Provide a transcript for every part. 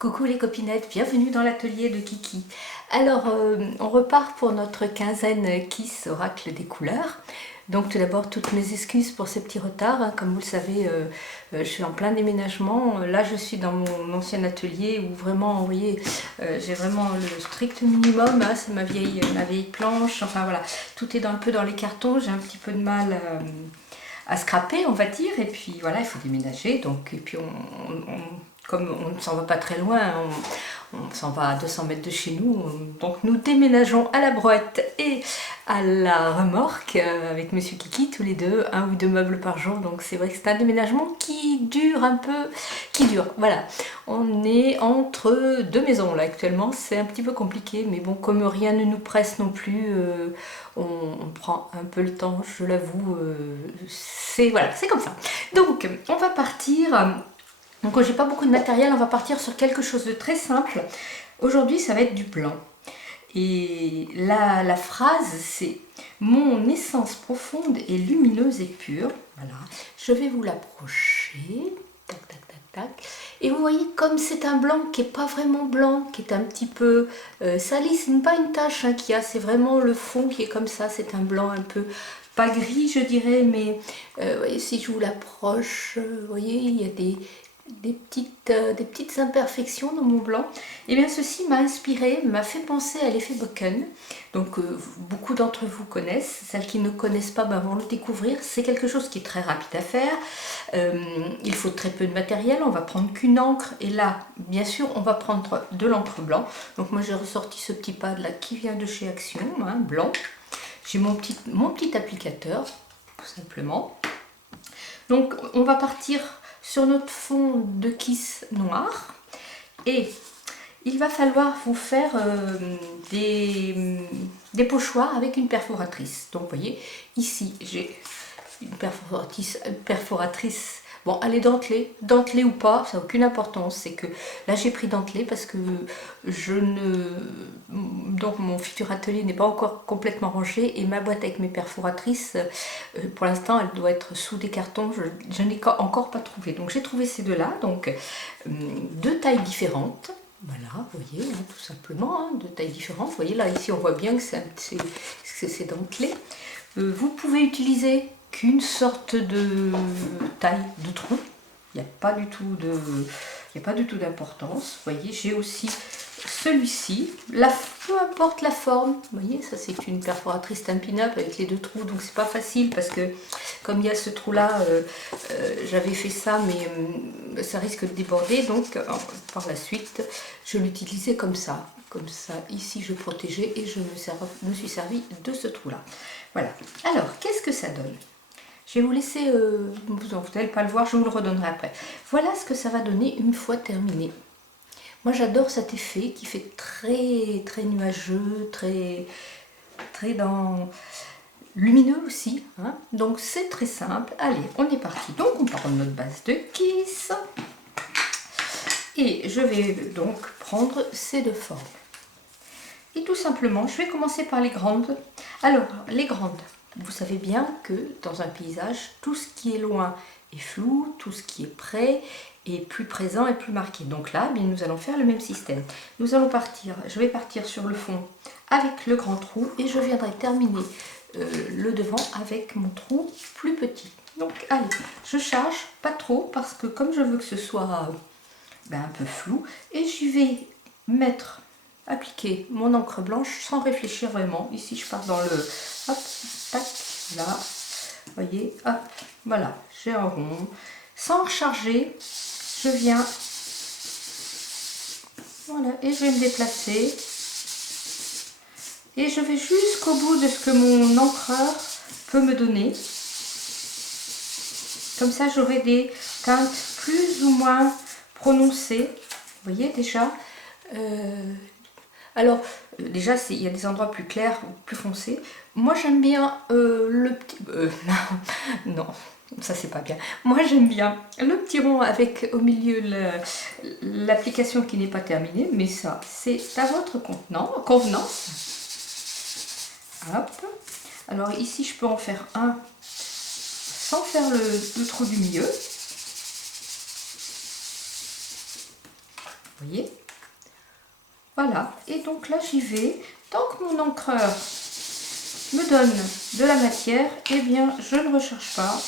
Coucou les copinettes, bienvenue dans l'atelier de Kiki. Alors, on repart pour notre quinzaine Kiss Oracle des couleurs. Donc tout d'abord, toutes mes excuses pour ces petits retards. Hein. Comme vous le savez, je suis en plein déménagement. Là, je suis dans mon ancien atelier où vraiment, vous voyez, j'ai vraiment le strict minimum. Hein. C'est ma vieille planche. Enfin voilà, tout est un peu dans les cartons. J'ai un petit peu de mal à scraper, on va dire. Et puis voilà, il faut déménager. Donc, et puis comme on ne s'en va pas très loin, on s'en va à 200 mètres de chez nous, donc nous déménageons à la brouette et à la remorque avec Monsieur Kiki, tous les deux, 1 ou 2 meubles par jour, donc c'est vrai que c'est un déménagement qui dure un peu, voilà. On est entre deux maisons là actuellement, c'est un petit peu compliqué, mais bon, comme rien ne nous presse non plus, on prend un peu le temps, je l'avoue, voilà, c'est comme ça. Donc, on va partir. Donc j'ai pas beaucoup de matériel, on va partir sur quelque chose de très simple. Aujourd'hui ça va être du blanc. Et la phrase c'est « Mon essence profonde est lumineuse et pure ». Voilà, je vais vous l'approcher. Tac, tac, tac, tac. Et vous voyez comme c'est un blanc qui n'est pas vraiment blanc, qui est un petit peu sali, ce n'est pas une tache hein, qu'il y a, c'est vraiment le fond qui est comme ça, c'est un blanc un peu pas gris je dirais, mais voyez, si je vous l'approche, vous voyez, il y a des petites imperfections dans mon blanc. Et bien ceci m'a inspiré, m'a fait penser à l'effet Bokken. Donc beaucoup d'entre vous connaissent, celles qui ne connaissent pas vont le découvrir. C'est quelque chose qui est très rapide à faire. Il faut très peu de matériel, on va prendre qu'une encre et là bien sûr on va prendre de l'encre blanc. Donc moi j'ai ressorti ce petit pad là qui vient de chez Action, hein, blanc. J'ai mon petit applicateur tout simplement. Donc on va partir sur notre fond de Kiss noir et il va falloir vous faire des pochoirs avec une perforatrice. Donc vous voyez ici j'ai une perforatrice, bon elle est dentelée ou pas, ça n'a aucune importance, c'est que là j'ai pris dentelée parce que donc mon futur atelier n'est pas encore complètement rangé et ma boîte avec mes perforatrices, pour l'instant elle doit être sous des cartons, je n'ai encore pas trouvé. Donc j'ai trouvé ces deux là, donc deux tailles différentes. Voilà, vous voyez, hein, tout simplement, hein, deux tailles différentes. Vous voyez là, ici on voit bien que c'est dentelé. Vous pouvez utiliser qu'une sorte de taille de trou. Il n'y a pas du tout d'importance. Vous voyez, j'ai aussi celui-ci. Peu importe la forme. Vous voyez, ça c'est une perforatrice Stampin' Up avec les deux trous. Donc c'est pas facile parce que comme il y a ce trou là, j'avais fait ça mais ça risque de déborder. Donc par la suite, je l'utilisais comme ça. Comme ça, ici je protégeais et je me suis servi de ce trou là. Voilà. Alors, qu'est-ce que ça donne? Je vais vous laisser, vous n'allez pas le voir, je vous le redonnerai après. Voilà ce que ça va donner une fois terminé. Moi j'adore cet effet qui fait très très nuageux, très lumineux aussi. Hein. Donc c'est très simple. Allez, on est parti. Donc on prend notre base de Kiss. Et je vais donc prendre ces deux formes. Et tout simplement, je vais commencer par les grandes. Alors, les grandes, vous savez bien que dans un paysage, tout ce qui est loin est flou, tout ce qui est près est plus présent et plus marqué. Donc là, bien, nous allons faire le même système. Nous allons partir, je vais partir sur le fond avec le grand trou et je viendrai terminer le devant avec mon trou plus petit. Donc allez, je charge, pas trop, parce que comme je veux que ce soit un peu flou, et j'y vais appliquer mon encre blanche sans réfléchir vraiment. Ici je pars dans le hop, tac, là, vous voyez, hop, voilà, j'ai un rond. Sans recharger, je viens, voilà, et je vais me déplacer. Et je vais jusqu'au bout de ce que mon encreur peut me donner. Comme ça j'aurai des teintes plus ou moins prononcées. Vous voyez déjà. Alors, déjà, il y a des endroits plus clairs ou plus foncés. Moi, j'aime bien le petit... non, ça, c'est pas bien. Moi, j'aime bien le petit rond avec au milieu l'application qui n'est pas terminée. Mais ça, c'est à votre convenance. Hop. Alors, ici, je peux en faire un sans faire le trou du milieu. Vous voyez? Voilà, et donc là j'y vais. Tant que mon encreur me donne de la matière, eh bien je ne recharge pas.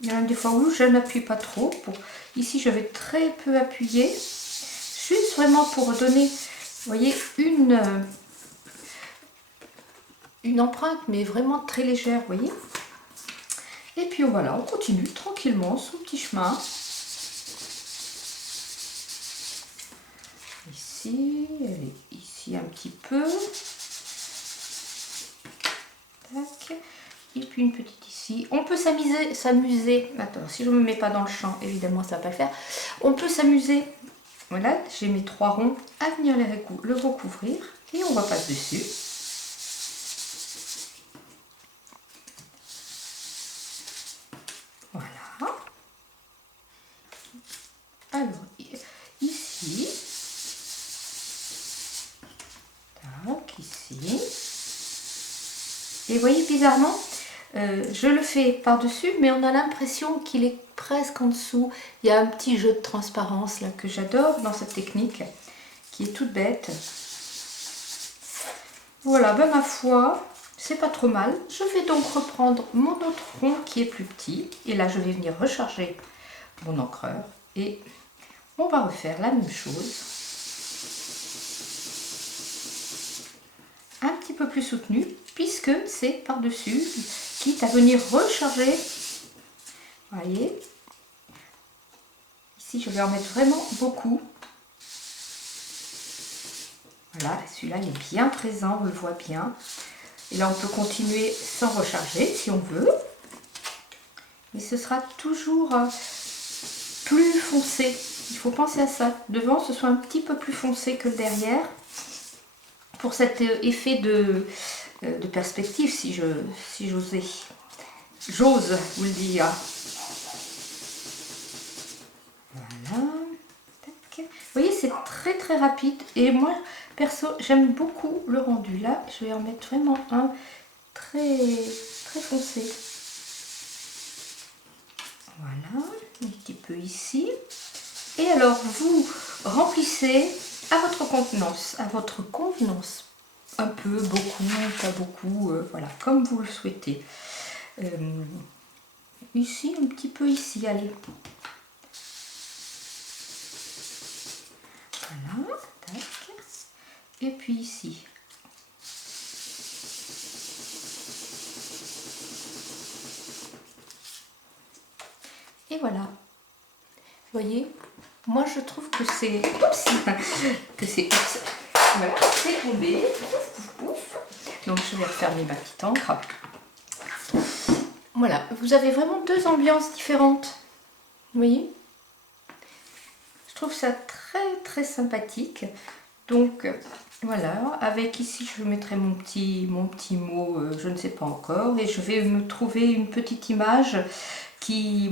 Il y a même des fois où je n'appuie pas trop. Ici je vais très peu appuyer, juste vraiment pour donner, vous voyez, une empreinte, mais vraiment très légère, vous voyez. Et puis voilà, on continue tranquillement son petit chemin. Ici, elle est ici un petit peu. Tac. Et puis une petite ici. On peut s'amuser. Attends, si je ne me mets pas dans le champ, évidemment ça va pas le faire. On peut s'amuser. Voilà, j'ai mes 3 ronds à venir le recouvrir et on repasse dessus. Voilà. Alors, ici. Tac, ici. Et vous voyez, bizarrement, je le fais par-dessus, mais on a l'impression qu'il est presque en dessous. Il y a un petit jeu de transparence là que j'adore dans cette technique, qui est toute bête. Voilà, ben ma foi, c'est pas trop mal. Je vais donc reprendre mon autre rond qui est plus petit. Et là, je vais venir recharger mon encreur. Et on va refaire la même chose. Un petit peu plus soutenu, puisque c'est par-dessus, quitte à venir recharger. Voyez, ici je vais en mettre vraiment beaucoup. Voilà, celui-là il est bien présent, on le voit bien. Et là on peut continuer sans recharger si on veut, mais ce sera toujours plus foncé. Il faut penser à ça. Devant, ce soit un petit peu plus foncé que le derrière, pour cet effet de perspective, si j'osais. J'ose vous le dire. Voilà. Tac. Vous voyez, c'est très très rapide. Et moi, perso, j'aime beaucoup le rendu. Là, je vais en mettre vraiment un très très foncé. Voilà, un petit peu ici. Et alors, vous remplissez à votre convenance. Un peu, beaucoup, pas beaucoup, voilà, comme vous le souhaitez. Ici, un petit peu ici, allez. Voilà, tac. Et puis ici. Et voilà. Vous voyez, moi je trouve que c'est... Voilà, c'est tombé. Donc je vais refermer ma petite encre. Voilà, vous avez vraiment 2 ambiances différentes. Vous voyez? Je trouve ça très très sympathique. Donc voilà, avec ici je mettrai mon petit mot, je ne sais pas encore, et je vais me trouver une petite image qui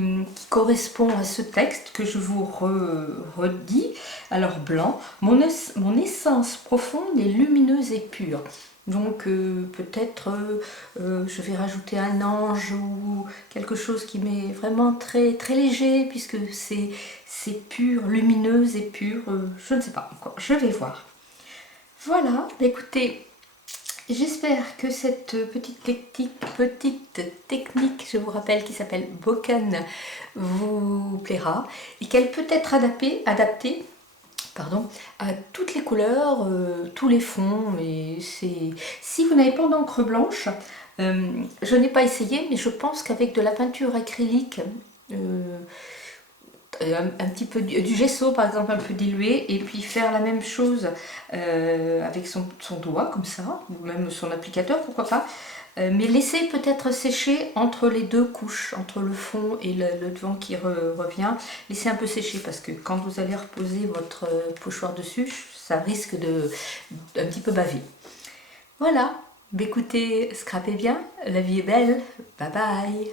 correspond à ce texte que je vous redis. Alors blanc, mon essence profonde est lumineuse et pure. Donc peut-être je vais rajouter un ange ou quelque chose qui m'est vraiment très très léger, puisque c'est pur, lumineuse et pure, je ne sais pas encore, je vais voir. Voilà, écoutez, j'espère que cette petite technique, je vous rappelle, qui s'appelle Boken, vous plaira et qu'elle peut être adaptée à toutes les couleurs, tous les fonds. Et si vous n'avez pas d'encre blanche, je n'ai pas essayé, mais je pense qu'avec de la peinture acrylique, un petit peu du gesso par exemple, un peu dilué, et puis faire la même chose avec son doigt comme ça, ou même son applicateur, pourquoi pas, mais laisser peut-être sécher entre les 2 couches, entre le fond et le devant qui revient, laisser un peu sécher, parce que quand vous allez reposer votre pochoir dessus, ça risque un petit peu baver. Voilà, écoutez, scrapez bien, la vie est belle, bye bye.